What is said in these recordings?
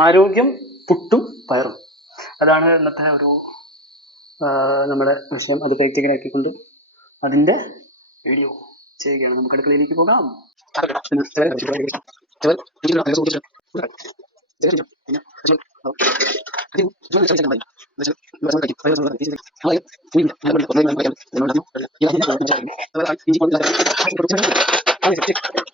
ആരോഗ്യം പുട്ടും പയറും. അതാണ് ഇന്നത്തെ ഒരു നമ്മുടെ വിഷയം. അത് പ്രാക്ടിക്കലാക്കിക്കൊണ്ട് അതിന്റെ വീഡിയോ ചെയ്യുകയാണ്. നമുക്ക് അടുക്കളയിലേക്ക് പോകാം.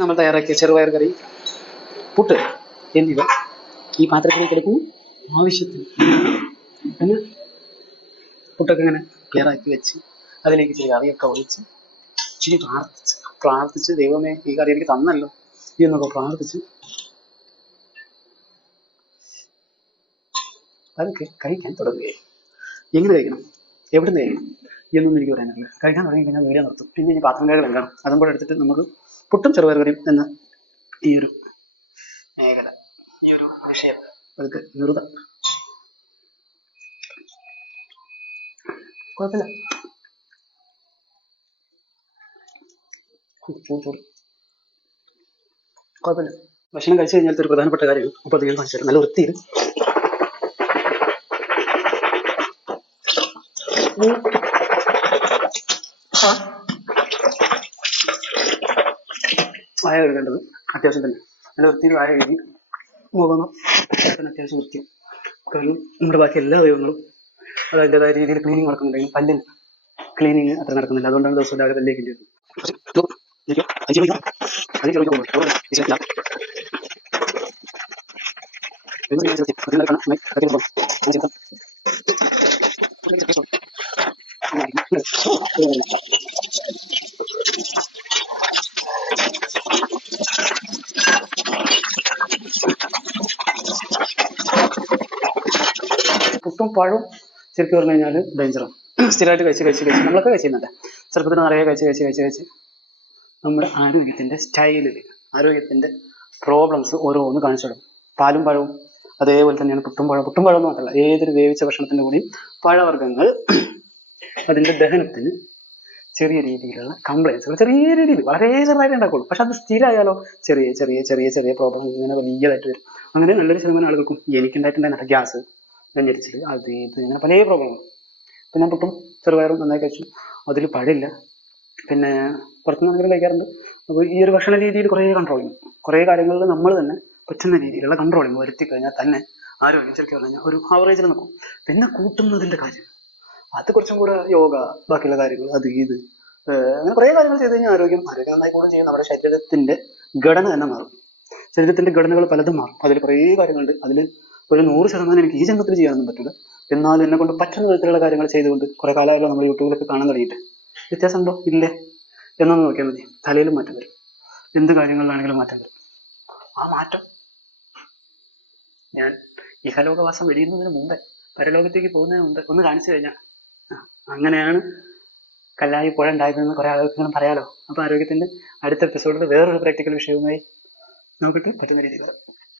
നമ്മൾ തയ്യാറാക്കിയ ചെറുപയർ കറി പുട്ട് എന്നിവ ഈ പാത്രത്തിലേക്ക് എടുക്കുന്നു ആവശ്യത്തിന് പിന്നെ പുട്ടൊക്കെ ഇങ്ങനെ ക്ലിയർ ആക്കി വെച്ച് അതിലേക്ക് ചെറിയ കറിയൊക്കെ ഒഴിച്ച് ഇച്ചിരി പ്രാർത്ഥിച്ച് പ്രാർത്ഥിച്ച് ദൈവമേ ഈ കറി എനിക്ക് തന്നല്ലോ എന്നൊക്കെ പ്രാർത്ഥിച്ച് അതൊക്കെ കഴിക്കാൻ തുടങ്ങുകയായി. എങ്ങനെ കഴിക്കണം? എവിടെ നിന്ന് കഴിക്കണം? എന്നൊന്നും എനിക്ക് പറയാനില്ല. കഴിക്കാൻ തുടങ്ങി കഴിഞ്ഞാൽ വീഡിയോ നിർത്തും. പിന്നെ ഇനി പാത്രം കഴുകൽ കാണും അതും കൂടെ എടുത്തിട്ട് നമുക്ക് പുട്ടും ചെറുപയർ കറിയും എന്ന ഈ ഒരു മേഖല ഈ ഒരു വിഷയം. അതൊക്കെ വെറുതെ. കുഴപ്പമില്ല. കുഴപ്പമില്ല. ഭക്ഷണം കഴിച്ചു കഴിഞ്ഞാൽ ഒരു പ്രധാനപ്പെട്ട കാര്യം അപ്പോൾ ഞാൻ കാണിച്ചു നല്ല വൃത്തിയിൽ വായ കഴുകേണ്ടത് അത്യാവശ്യം തന്നെ നല്ല വൃത്തിയിൽ വായ കഴുകി മുഖം അത്യാവശ്യം വൃത്തി നമ്മുടെ ബാക്കി എല്ലാ ദൈവങ്ങളും അത് അതിന്റെതായ രീതിയിൽ ക്ലീനിങ് നടക്കുന്നുണ്ടെങ്കിൽ പല്ലിന് ക്ലീനിങ് അത്ര നടക്കുന്നില്ല അതുകൊണ്ടാണ് ദിവസം രാവിലെ പല്ലേക്ക് പുട്ടും പഴവും ശരിക്കും പറഞ്ഞു കഴിഞ്ഞാൽ ഡേഞ്ചറാണ് സ്ഥിരമായിട്ട് കഴിച്ച് കഴിച്ച് കഴിച്ച് നമ്മളൊക്കെ കഴിച്ചിരുന്നുണ്ട് ചെറുപ്പത്തിന് നിറയെ കഴിച്ച് കഴിച്ച് കഴിച്ച് കഴിച്ച് നമ്മുടെ ആരോഗ്യത്തിന്റെ സ്റ്റൈലിൽ ആരോഗ്യത്തിന്റെ പ്രോബ്ലംസ് ഓരോന്ന് കാണിച്ചു കാണിച്ചിടും പാലും പഴവും അതേപോലെ തന്നെയാണ് പുട്ടും പഴം പുട്ടും പഴം മാത്രമല്ല ഏതൊരു വേവിച്ച ഭക്ഷണത്തിന്റെ കൂടെയും പഴവർഗങ്ങൾ അതിന്റെ ദഹനത്തിന് ചെറിയ രീതിയിലുള്ള കംപ്ലൈൻസുകൾ ചെറിയ രീതിയിൽ വളരെ ചെറുതായിട്ട് ഉണ്ടാക്കുള്ളൂ. പക്ഷെ അത് സ്ഥിരമായാലോ? ചെറിയ ചെറിയ ചെറിയ ചെറിയ പ്രോബ്ലം ഇങ്ങനെ വലിയതായിട്ട് വരും. അങ്ങനെ നല്ലൊരു ശതമാനം ആളുകൾക്കും എനിക്കുണ്ടായിട്ടുണ്ടായിരുന്ന ഗ്യാസ് നെഞ്ഞരിച്ചിൽ അത് ഇത് അങ്ങനെ പല പ്രോബ്ലങ്ങൾ ഞാൻ പുട്ടും ചെറുപയറും നന്നായി കഴിച്ചു. അതിൽ പഴമില്ല. പിന്നെ പുറത്തുനിന്ന് കഴിക്കാറുണ്ട്. അപ്പോൾ ഈ ഒരു ഭക്ഷണ രീതിയിൽ കുറേ കൺട്രോളിങ് കുറേ കാര്യങ്ങളിൽ നമ്മൾ തന്നെ പറ്റുന്ന രീതിയിലുള്ള കൺട്രോളിങ് വരുത്തി കഴിഞ്ഞാൽ തന്നെ ആരോഗ്യം ശരിക്കും പറഞ്ഞു കഴിഞ്ഞാൽ ഒരു ആവറേജിൽ നിൽക്കും. പിന്നെ കൂട്ടുന്നതിന്റെ കാര്യം. അത് കുറച്ചും കൂടെ യോഗ ബാക്കിയുള്ള കാര്യങ്ങൾ അത് ഇത് അങ്ങനെ കുറേ കാര്യങ്ങൾ ചെയ്ത് കഴിഞ്ഞാൽ ആരോഗ്യം ആരോഗ്യം നന്നായി കൂടുകയും ചെയ്യും. നമ്മുടെ ശരീരത്തിന്റെ ഘടന തന്നെ മാറും. ശരീരത്തിന്റെ ഘടനകൾ പലതും മാറും. അതിൽ കുറേ കാര്യങ്ങളുണ്ട്. അതിൽ ഒരു നൂറ് ശതമാനം എനിക്ക് ഈ ജന്മത്തിൽ ചെയ്യാനൊന്നും പറ്റില്ല. എന്നാലും എന്നെ കൊണ്ട് പറ്റുന്ന വിധത്തിലുള്ള കാര്യങ്ങൾ ചെയ്തുകൊണ്ട് കുറെ കാലമായല്ലോ നമ്മൾ യൂട്യൂബിലൊക്കെ കാണാൻ തുടങ്ങിയിട്ട്. വ്യത്യാസമുണ്ടോ? ഇല്ലേ? എന്നൊന്ന് നോക്കിയാൽ മതി. തലയിലും മാറ്റം വരും. എന്ത് കാര്യങ്ങളിലാണെങ്കിലും മാറ്റം വരും. ആ മാറ്റം ഞാൻ ഇഹലോകവാസം വെടിയുന്നതിന് മുമ്പേ പരലോകത്തേക്ക് പോകുന്നതിന് മുമ്പ് ഒന്ന് കാണിച്ചു കഴിഞ്ഞാൽ അങ്ങനെയാണ് കല്ലായി പുഴ ഉണ്ടായതെന്ന് കുറെ ആളുകൾക്ക് പറയാലോ. അപ്പോൾ ആരോഗ്യത്തിന്റെ അടുത്ത എപ്പിസോഡിൽ വേറൊരു പ്രാക്ടിക്കൽ വിഷയവുമായി നോക്കിയിട്ട് പറ്റുന്ന രീതിയിൽ